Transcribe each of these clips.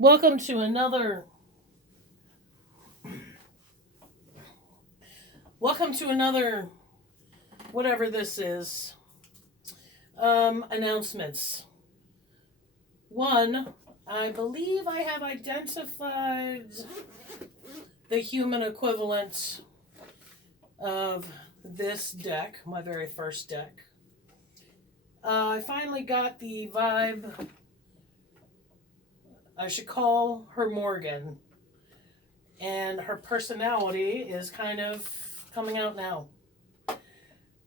Welcome to another. Welcome to another. Whatever this is. Announcements. One, I believe I have identified the human equivalent of this deck, my very first deck. I finally got the vibe. I should call her Morgan. And her personality is kind of coming out now.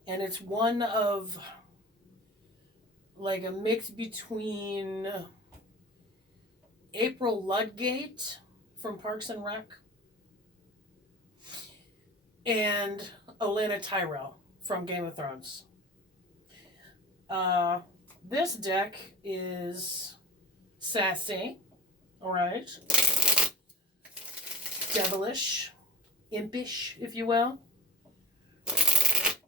And it's one of like a mix between April Ludgate from Parks and Rec and Olenna Tyrell from Game of Thrones. This deck is sassy, alright, devilish, impish, if you will.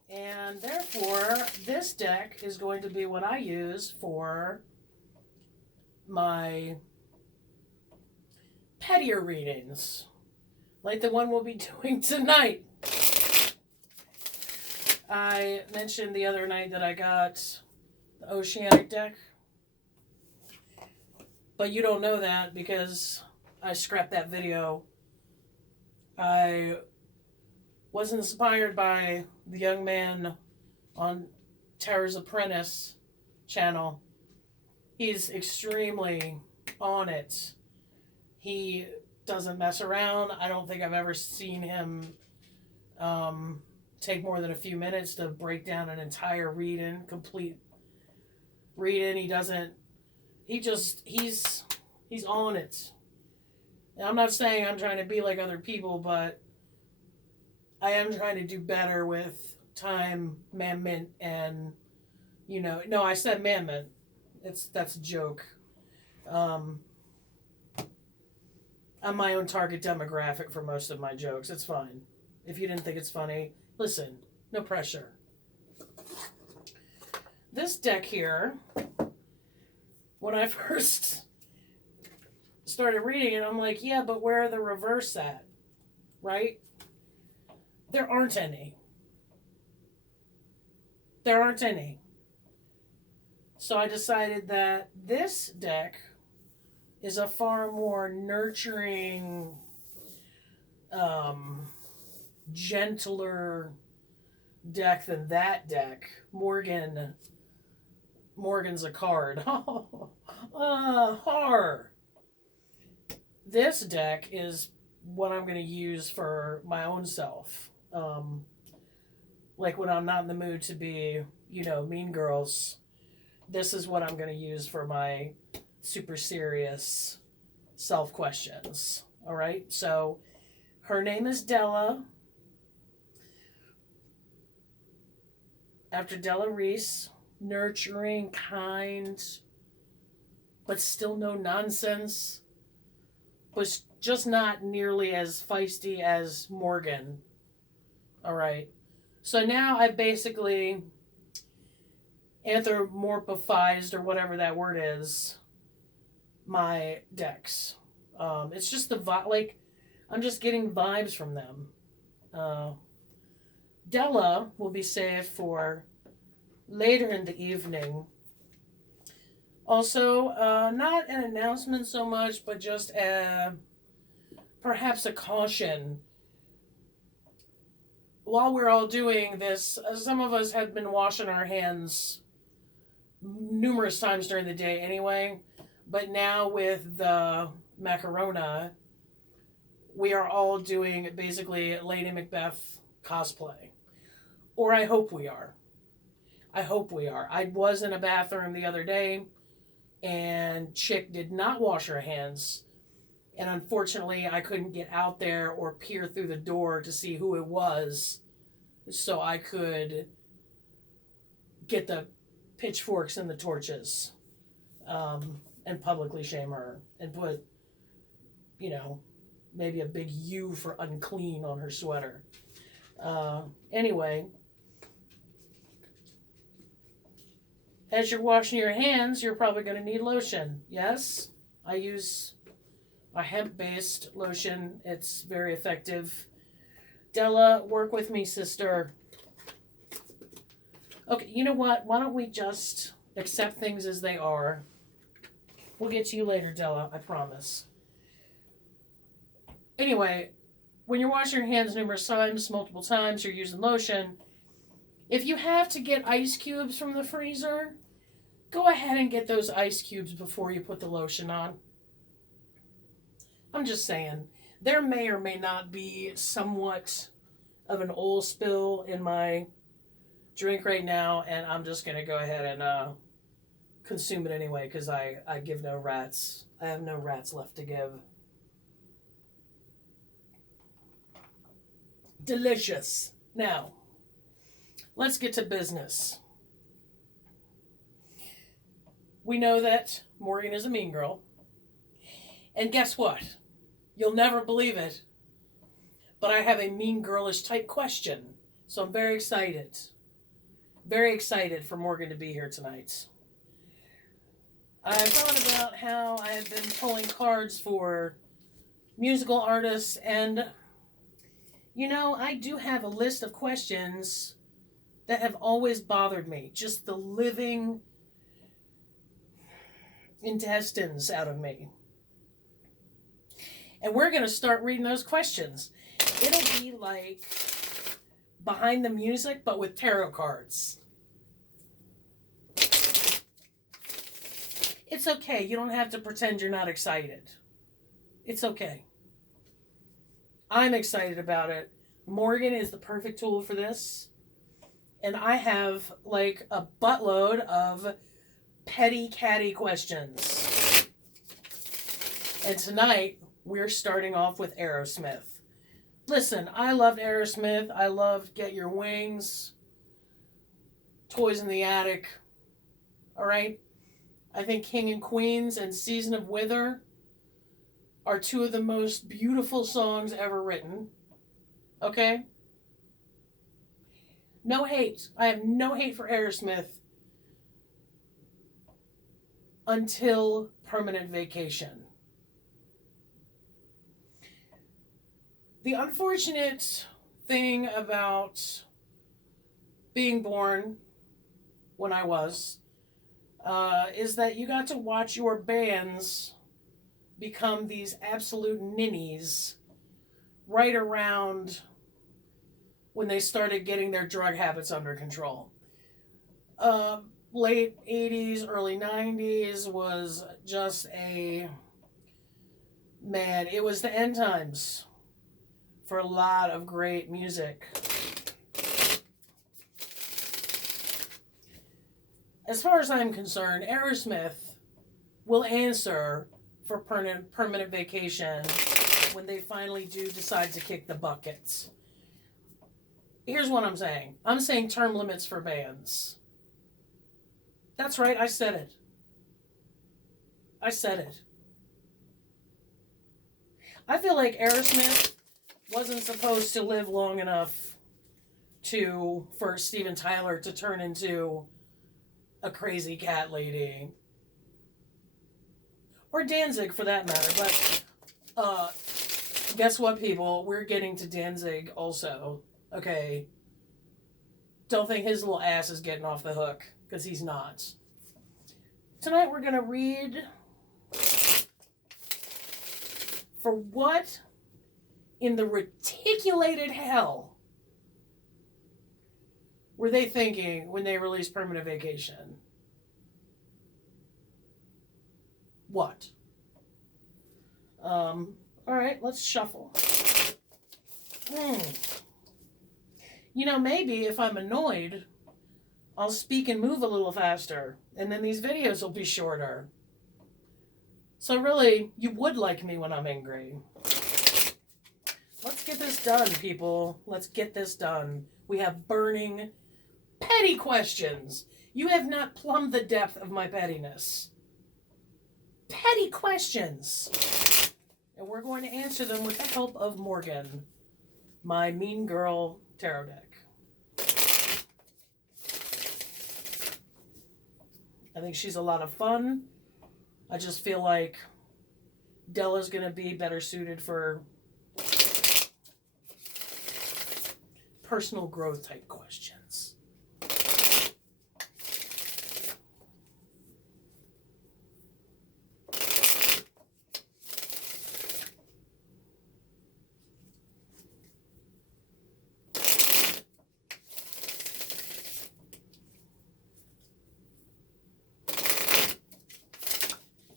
And therefore, this deck is going to be what I use for my pettier readings, like the one we'll be doing tonight. I mentioned the other night that I got the Oceanic deck, but you don't know that because I scrapped that video. I was inspired by the young man on Tara's Apprentice channel. He's extremely on it. He doesn't mess around. I don't think I've ever seen him take more than a few minutes to break down an entire complete read-in. He's on it. And I'm not saying I'm trying to be like other people, but I am trying to do better with time management and, no, I said management. That's a joke. I'm my own target demographic for most of my jokes. It's fine. If you didn't think it's funny, listen, no pressure. This deck here, when I first started reading it, I'm like, yeah, but where are the reverse at? Right? There aren't any. There aren't any. So I decided that this deck is a far more nurturing, gentler deck than that deck. Morgan's a card. Horror. This deck is what I'm going to use for my own self. Like when I'm not in the mood to be, mean girls, this is what I'm going to use for my super serious self questions. All right. So her name is Della. After Della Reese, nurturing, kind, but still no nonsense. Was just not nearly as feisty as Morgan. All right. So now I've basically anthropomorphized, or whatever that word is, my decks. It's just I'm just getting vibes from them. Della will be saved for later in the evening. Also, not an announcement so much, but just perhaps a caution. While we're all doing this, some of us have been washing our hands numerous times during the day anyway, but now with the macarona, we are all doing basically Lady Macbeth cosplay. Or I hope we are. I was in a bathroom the other day, and chick did not wash her hands, and unfortunately I couldn't get out there or peer through the door to see who it was so I could get the pitchforks and the torches, and publicly shame her and put maybe a big U for unclean on her sweater. Anyway, as you're washing your hands, you're probably going to need lotion. Yes, I use a hemp-based lotion. It's very effective. Della, work with me, sister. Okay, you know what? Why don't we just accept things as they are? We'll get to you later, Della, I promise. Anyway, when you're washing your hands numerous times, multiple times, you're using lotion, if you have to get ice cubes from the freezer, go ahead and get those ice cubes before you put the lotion on. I'm just saying, there may or may not be somewhat of an oil spill in my drink right now, and I'm just going to go ahead and consume it anyway, because I give no rats. I have no rats left to give. Delicious. Now, let's get to business. We know that Morgan is a mean girl. And guess what? You'll never believe it, but I have a mean girlish type question. So I'm very excited. Very excited for Morgan to be here tonight. I thought about how I have been pulling cards for musical artists, and you know, I do have a list of questions that have always bothered me. Just the living intestines out of me. And we're going to start reading those questions. It'll be like Behind the Music, but with tarot cards. It's okay. You don't have to pretend you're not excited. It's okay. I'm excited about it. Morgan is the perfect tool for this. And I have like a buttload of petty catty questions. And tonight, we're starting off with Aerosmith. Listen, I loved Aerosmith. I loved Get Your Wings, Toys in the Attic. All right? I think King and Queens and Season of Wither are two of the most beautiful songs ever written. Okay? No hate. I have no hate for Aerosmith until Permanent Vacation. The unfortunate thing about being born when I was is that you got to watch your bands become these absolute ninnies right around when they started getting their drug habits under control. Late 80s, early 90s was just it was the end times for a lot of great music. As far as I'm concerned, Aerosmith will answer for Permanent Vacation when they finally do decide to kick the buckets. Here's what I'm saying. I'm saying term limits for bands. That's right, I said it. I said it. I feel like Aerosmith wasn't supposed to live long enough for Steven Tyler to turn into a crazy cat lady. Or Danzig, for that matter. But guess what, people? We're getting to Danzig also. Okay. Don't think his little ass is getting off the hook, because he's not. Tonight we're going to read for what in the reticulated hell were they thinking when they released Permanent Vacation? What? All right, let's shuffle. You know, maybe if I'm annoyed, I'll speak and move a little faster, and then these videos will be shorter. So really, you would like me when I'm angry. Let's get this done, people. Let's get this done. We have burning, petty questions. You have not plumbed the depth of my pettiness. Petty questions. And we're going to answer them with the help of Morgan, my mean girl tarot deck. I think she's a lot of fun. I just feel like Della's going to be better suited for personal growth type questions.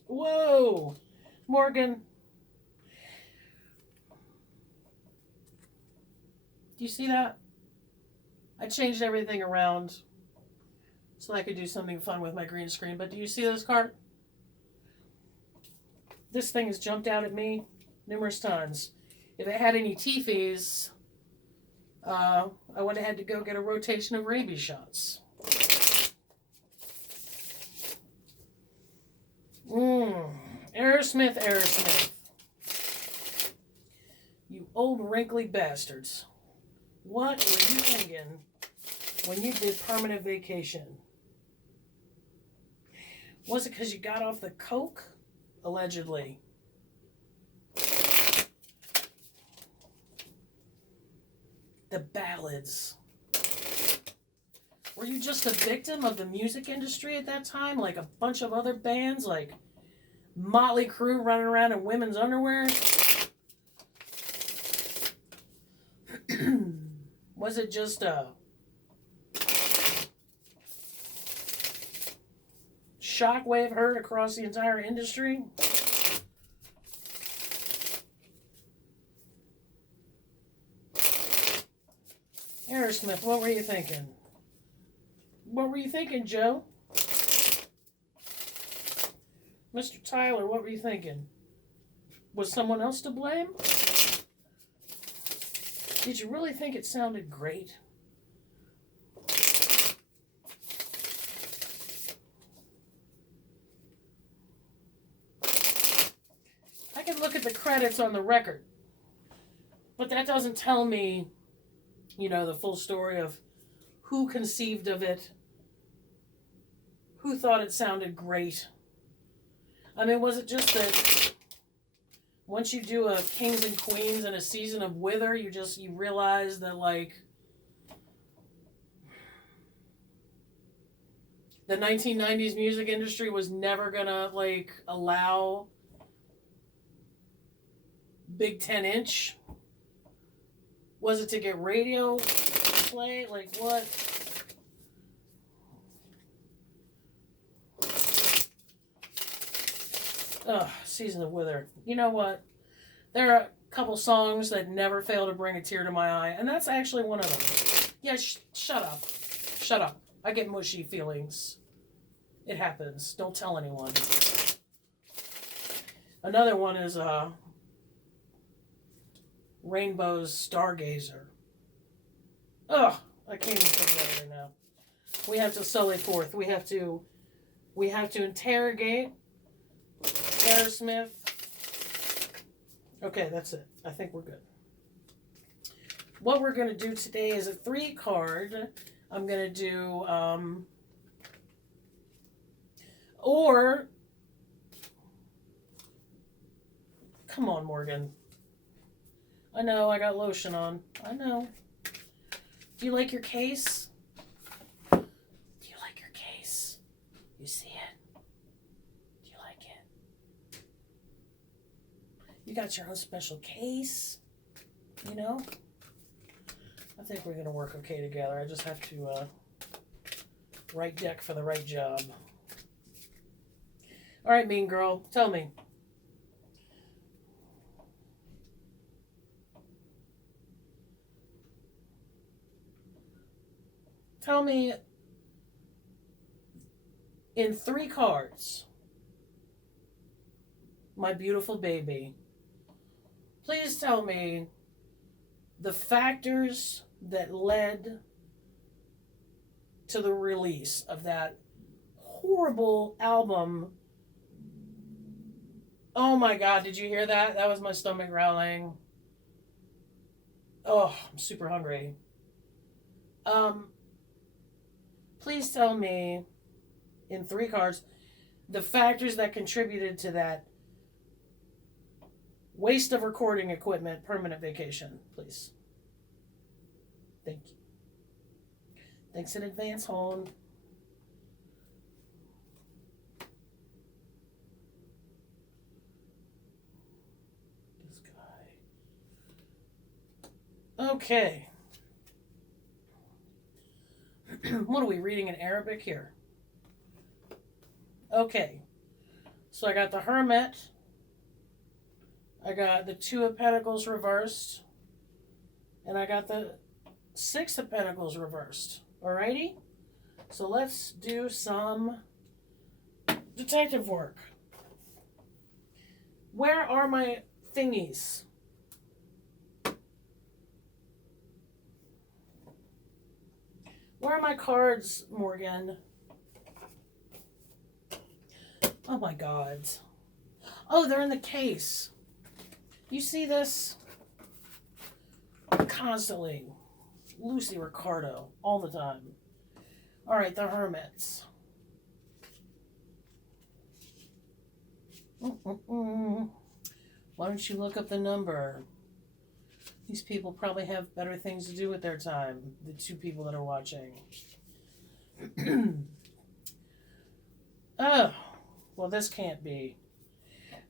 Whoa, Morgan. Do you see that? I changed everything around so I could do something fun with my green screen. But do you see this card? This thing has jumped out at me numerous times. If it had any teethies, I would have had to go get a rotation of rabies shots. Aerosmith. You old wrinkly bastards. What were you thinking when you did permanent vacation? Was it because you got off the coke? Allegedly. The ballads. Were you just a victim of the music industry at that time? Like a bunch of other bands? Like Motley Crue running around in women's underwear? Was it just a shockwave heard across the entire industry? Aerosmith, what were you thinking? What were you thinking, Joe? Mr. Tyler, what were you thinking? Was someone else to blame? Did you really think it sounded great? I can look at the credits on the record, but that doesn't tell me, you know, the full story of who conceived of it, who thought it sounded great. I mean, was it just that once you do a Kings and Queens and a season of Wither, you realize that, like, the 1990s music industry was never gonna, like, allow big 10-inch? Was it to get radio play? Like, what? Ugh, Season of Wither. You know what? There are a couple songs that never fail to bring a tear to my eye, and that's actually one of them. Yeah, shut up. Shut up. I get mushy feelings. It happens. Don't tell anyone. Another one is Rainbow's Stargazer. Ugh, I can't even think about it right now. We have to sully forth. We have to interrogate Aerosmith. Okay, that's it. I think we're good. What we're going to do today is a 3-card. I'm going to do, come on, Morgan. I know, I got lotion on. I know. Do you like your case? Do you like your case? You see it? Do you like it? You got your own special case, you know? I think we're going to work okay together. I just have to, right deck for the right job. All right, mean girl, tell me. Tell me, in 3 cards, my beautiful baby, please tell me the factors that led to the release of that horrible album. Oh my God, did you hear that? That was my stomach growling. Oh, I'm super hungry. Please tell me, in 3 cards, the factors that contributed to that Waste of recording equipment, permanent vacation, please. Thank you. Thanks in advance, hon. This guy. Okay. What are we reading in Arabic here? Okay. So I got the Hermit. I got the Two of Pentacles reversed. And I got the Six of Pentacles reversed. Alrighty? So let's do some detective work. Where are my thingies? Where are my cards, Morgan? Oh my God. Oh, they're in the case. You see this? Constantly. Lucy Ricardo. All the time. Alright, the Hermits. Why don't you look up the number? These people probably have better things to do with their time. The two people that are watching. Oh, well, this can't be.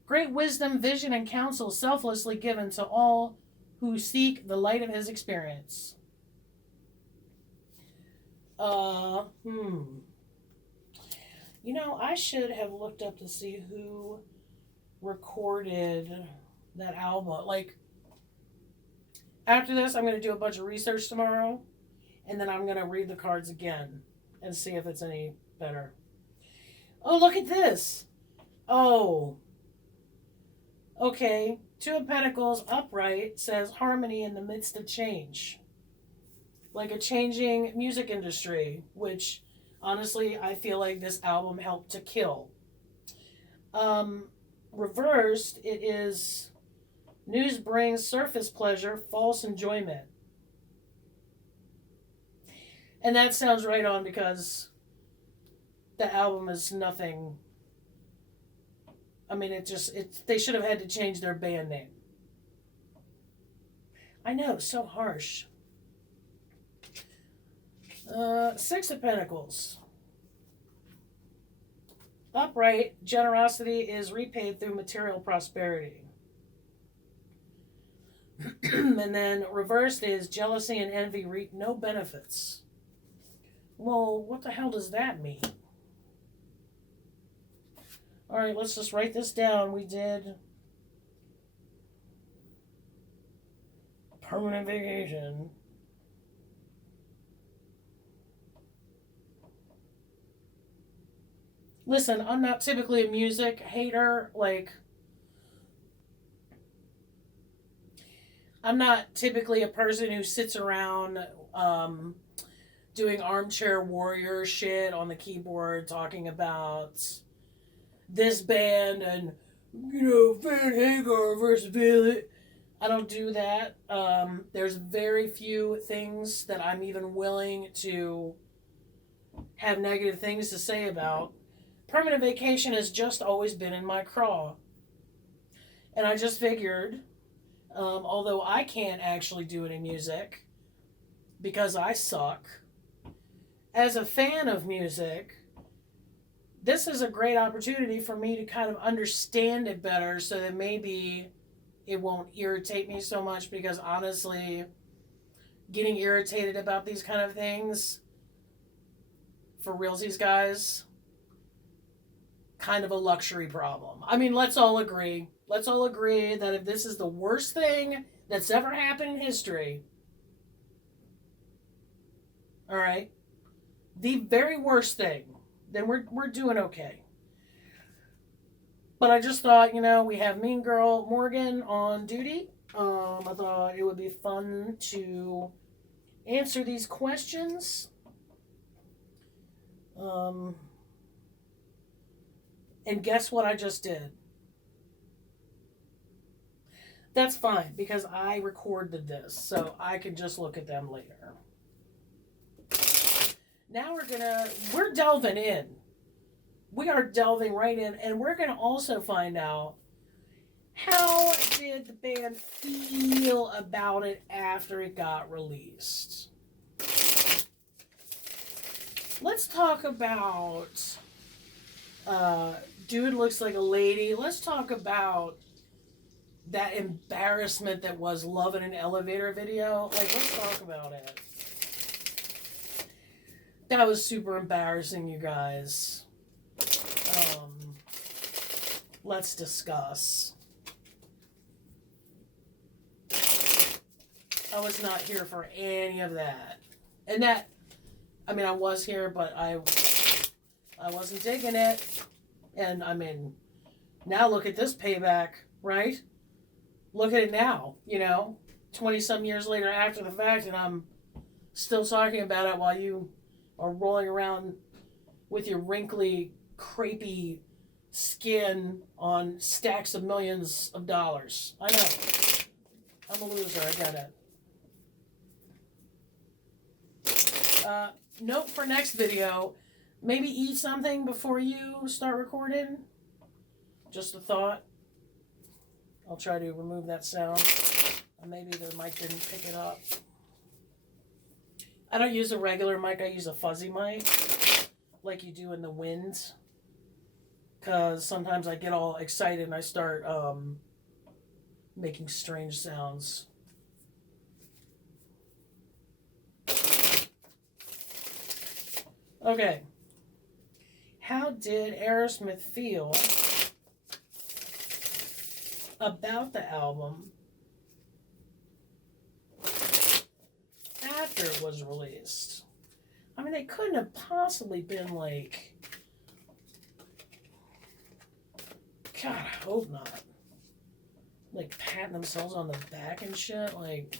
Great wisdom, vision, and counsel selflessly given to all who seek the light of his experience. You know, I should have looked up to see who recorded that album. Like, after this, I'm going to do a bunch of research tomorrow, and then I'm going to read the cards again and see if it's any better. Oh, look at this. Oh. Okay. Two of Pentacles upright says harmony in the midst of change. Like a changing music industry, which honestly, I feel like this album helped to kill. Reversed, it is news brings surface pleasure, false enjoyment. And that sounds right on because the album is nothing. I mean, they should have had to change their band name. I know, so harsh. Six of Pentacles. Upright, generosity is repaid through material prosperity. And then reversed is jealousy and envy reap no benefits. Well, what the hell does that mean? All right, let's just write this down. We did permanent vacation. Listen, I'm not typically a music hater. Like, I'm not typically a person who sits around doing armchair warrior shit on the keyboard talking about this band and, you know, Van Hagar versus Billy. I don't do that. There's very few things that I'm even willing to have negative things to say about. Permanent vacation has just always been in my craw. And I just figured, although I can't actually do any music because I suck, as a fan of music, this is a great opportunity for me to kind of understand it better so that maybe it won't irritate me so much, because honestly, getting irritated about these kind of things, for realsies, guys, kind of a luxury problem. I mean, let's all agree. Let's all agree that if this is the worst thing that's ever happened in history, all right, the very worst thing, then we're doing okay. But I just thought, you know, we have Mean Girl Morgan on duty. I thought it would be fun to answer these questions. And guess what I just did? That's fine, because I recorded this, so I can just look at them later. Now we're delving in. We are delving right in, and we're going to also find out How did the band feel about it after it got released? Let's talk about Dude Looks Like a Lady. Let's talk about that embarrassment that was Love in an Elevator video. Like, let's talk about it. That was super embarrassing, you guys. Let's discuss. I was not here for any of that. And that, I mean, I was here, but I wasn't digging it. And, I mean, now look at this payback, right? Look at it now, 20-some years later after the fact, and I'm still talking about it while you are rolling around with your wrinkly, crepey skin on stacks of millions of dollars. I know. I'm a loser, I get it. Note for next video, maybe eat something before you start recording. Just a thought. I'll try to remove that sound. Maybe the mic didn't pick it up. I don't use a regular mic, I use a fuzzy mic. Like you do in the wind. Because sometimes I get all excited and I start making strange sounds. Okay. How did Aerosmith feel about the album after it was released? I mean, they couldn't have possibly been like, God, I hope not. Like patting themselves on the back and shit. Like,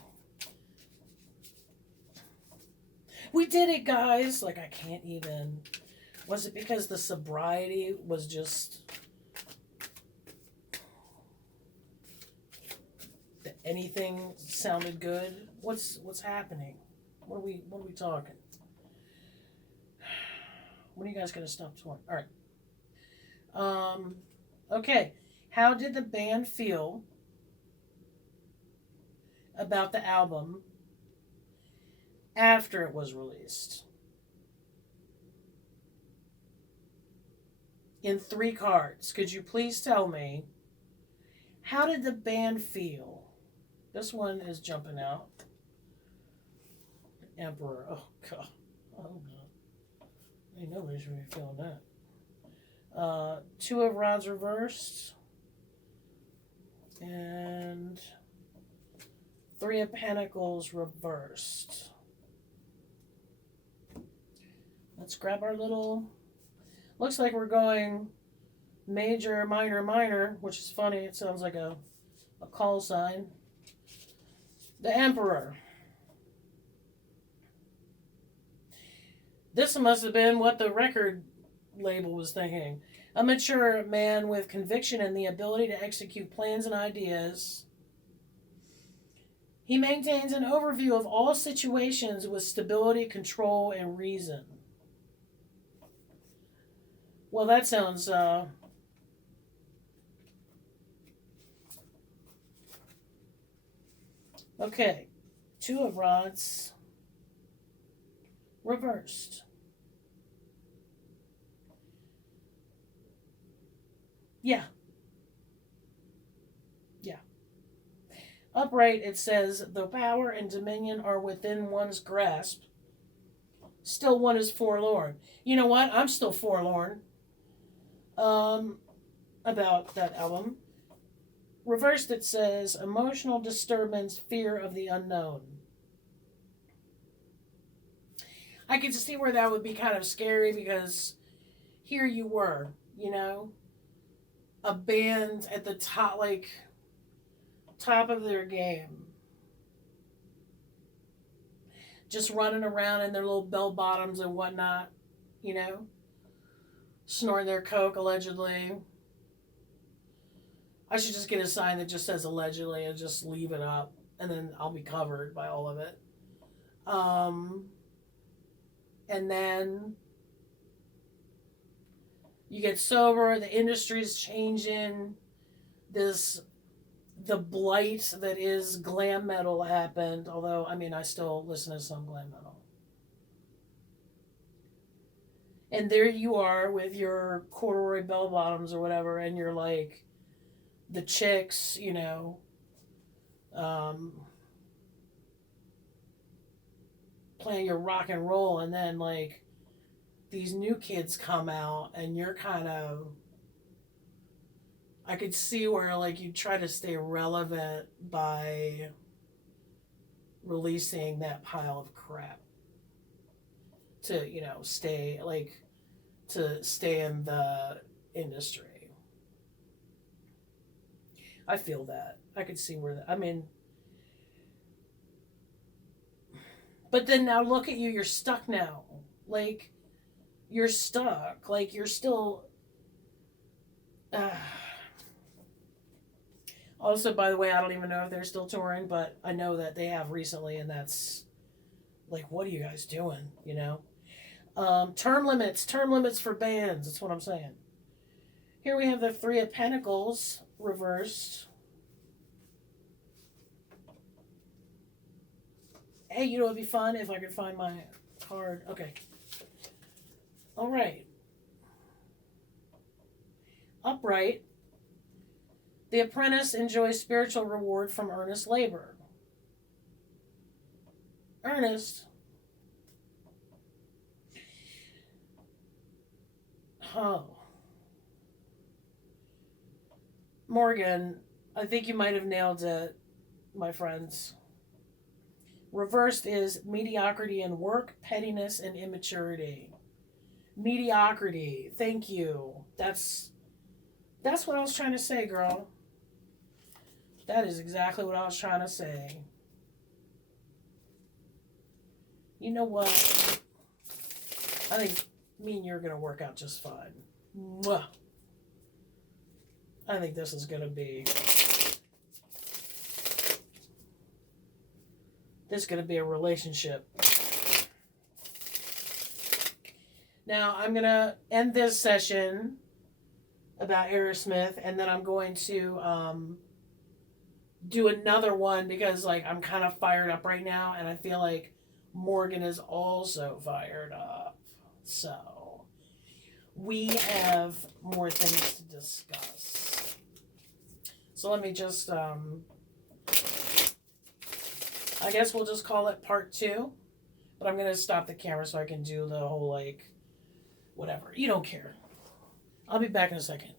we did it, guys. Like, I can't even. Was it because the sobriety was just that anything sounded good? What's happening? What are we talking? When are you guys gonna stop talking? All right. Okay. How did the band feel about the album after it was released? In 3 cards, could you please tell me, how did the band feel? This one is jumping out. Emperor. Oh, God. Oh, no. Ain't nobody should be feeling that. 2 of Rods reversed. And 3 of Pentacles reversed. Let's grab our little... Looks like we're going major, minor, minor, which is funny. It sounds like a call sign. The Emperor. This must have been what the record label was thinking. A mature man with conviction and the ability to execute plans and ideas. He maintains an overview of all situations with stability, control, and reason. Well, that sounds, okay. 2 of Rods reversed. Yeah. Upright, it says, though power and dominion are within one's grasp, still one is forlorn. You know what? I'm still forlorn. About that album. Reversed, it says, emotional disturbance, fear of the unknown. I can see where that would be kind of scary, because here you were, a band at the top, top of their game. Just running around in their little bell bottoms and whatnot, snorting their coke, allegedly. I should just get a sign that just says allegedly and just leave it up, and then I'll be covered by all of it. And then you get sober, the industry's changing, this the blight that is glam metal happened. Although, I mean, I still listen to some glam metal. And there you are with your corduroy bell bottoms or whatever, and you're like the chicks, you know, um, playing your rock and roll, and then like these new kids come out, and you're kind of. I could see where like you try to stay relevant by releasing that pile of crap to, you know, stay like to stay in the industry. I feel that. I could see where that. I mean, but then now look at you. You're stuck now. Like you're stuck. Like you're still. Also, by the way, I don't even know if they're still touring, but I know that they have recently, and that's like, what are you guys doing? You know, term limits for bands. That's what I'm saying. Here we have the Three of Pentacles reversed. Hey, you know it'd be fun if I could find my card. Okay. All right. Upright. The apprentice enjoys spiritual reward from earnest labor. Earnest. Oh. Morgan, I think you might have nailed it, my friends. Reversed is mediocrity in work, pettiness, and immaturity. Mediocrity. Thank you. That's what I was trying to say, girl. That is exactly what I was trying to say. You know what? I think me and you're going to work out just fine. Mwah. I think this is going to be... This is going to be a relationship. Now, I'm going to end this session about Aerosmith, and then I'm going to do another one because like I'm kind of fired up right now, and I feel like Morgan is also fired up. So we have more things to discuss. So let me just I guess we'll just call it part 2. But I'm going to stop the camera so I can do the whole like whatever. You don't care. I'll be back in a second.